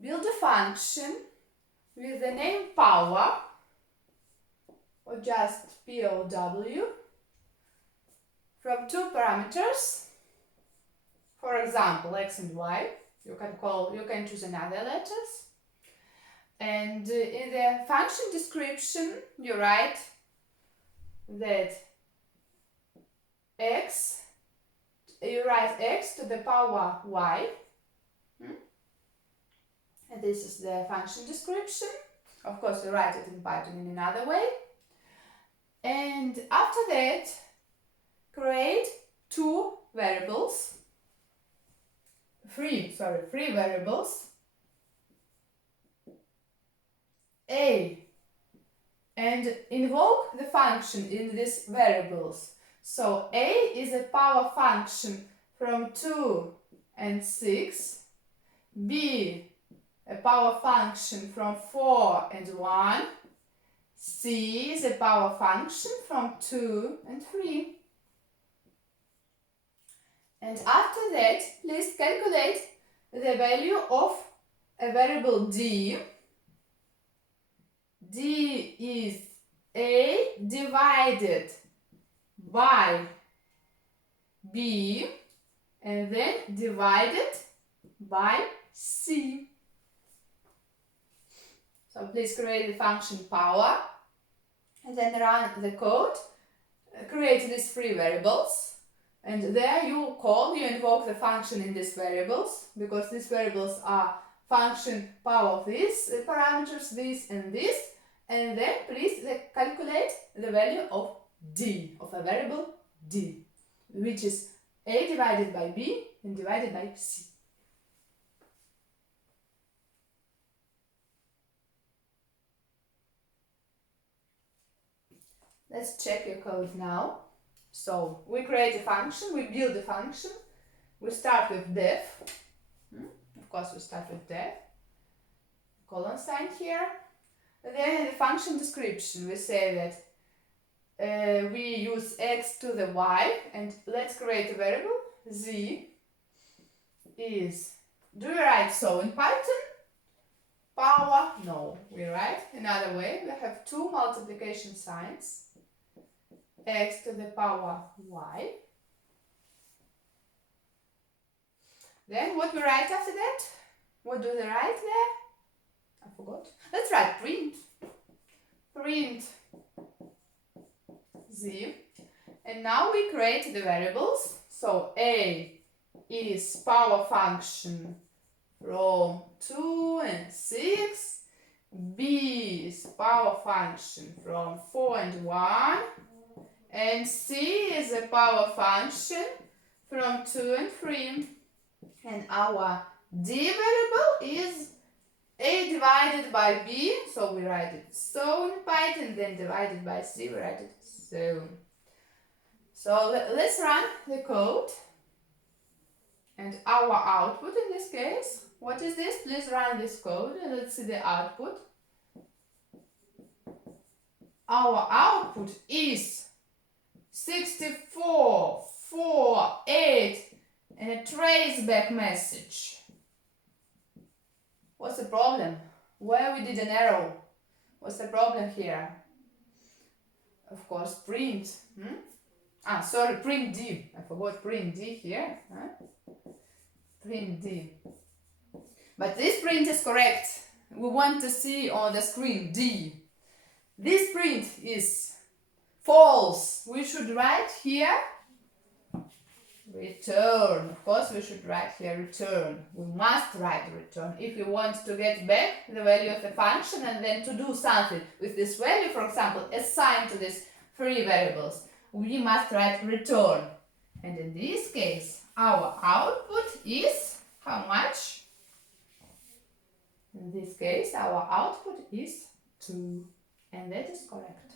build a function with the name power, or just POW, from two parameters, for example, x and y. You can choose another letters. And in the function description, you write that x to the power y. And this is the function description. Of course, you write it in Python in another way. And after that, create three variables, a, and invoke the function in these variables. So a is a power function from 2 and 6, b a power function from 4 and 1, c is a power function from 2 and 3. And after that, please calculate the value of a variable d. D is a divided by b and then divided by c. So please create the function power and then run the code, create these three variables, and there you invoke the function in these variables, because these variables are function power of these parameters, this and this, and then please calculate the value of d, of a variable d, which is a divided by b and divided by c. Let's check your code now. So we create a function, we build a function, we start with def. Of course, we start with def, colon sign here. And then in the function description, we say that we use x to the y, and let's create a variable z is, do we write so in Python? Power? No, we write another way. We have two multiplication signs, x to the power y. Then what we write after that? What do they write there? I forgot. Let's write print. Print z. And now we create the variables. So a is power function from 2 and 6. B is power function from 4 and 1. And c is a power function from 2 and 3. And our d variable is a divided by b, so we write it so in Python, then divided by c, we write it so. So let's run the code. And our output in this case, what is this? Please run this code and let's see the output. Our output is 64, 4, 8, and a traceback message. What's the problem? Where we did an error? What's the problem here? Of course, print. Print d. I forgot print d here. Print d. But this print is correct. We want to see on the screen d. This print is false. We should write here return. Of course, we should write here return. We must write return if we want to get back the value of the function and then to do something with this value, for example, assign to these three variables. We must write return. And in this case, our output is how much? In this case, our output is 2. And that is correct.